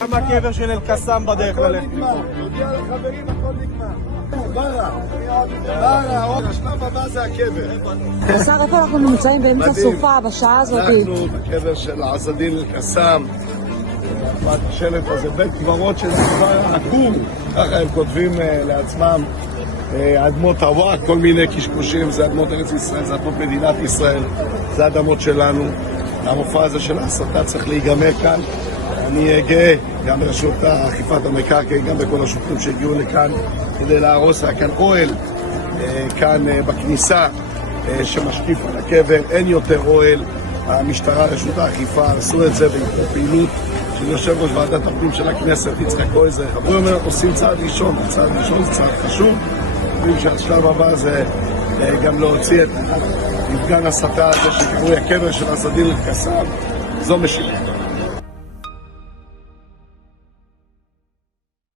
גם הקבר של אל-קסאם בדרך ללכת מפה. תודיע לחברים, הכל נגמר. ברא, עוד השלב הבא זה הקבר. השר, איפה אנחנו נמצאים באמצע סופה בשעה הזאת? אנחנו בקבר של עז-א-דין אל-קסאם. השלט הזה, בית קברות של עקום, ככה הם כותבים לעצמם. אדמות הוואק, כל מיני קשקושים, זה אדמות ארץ ישראל, זה אדמות מדינת ישראל, זה אדמות שלנו. המופע הזה של ההסתה צריך להיגמר כאן. אני גאה גם ברשות אכיפת המקרקעין, גם בכל השוטרים שהגיעו לכאן כדי להרוס. היה כאן אוהל, כאן בכניסה שמשקיף על הקבר, אין יותר אוהל. המשטרה, רשות האכיפה, עשו את זה בפעילות של יושב ראש ועדת הפנים של הכנסת, יצחק קרויזר. הוא אומר, עושים צעד ראשון, צעד ראשון זה צעד חשוב. חושבים שהשלב הבא זה גם להוציא את מפגן הסתה הזה שקרוי הקבר של עז-א-דין אל-קסאם. זו משילות.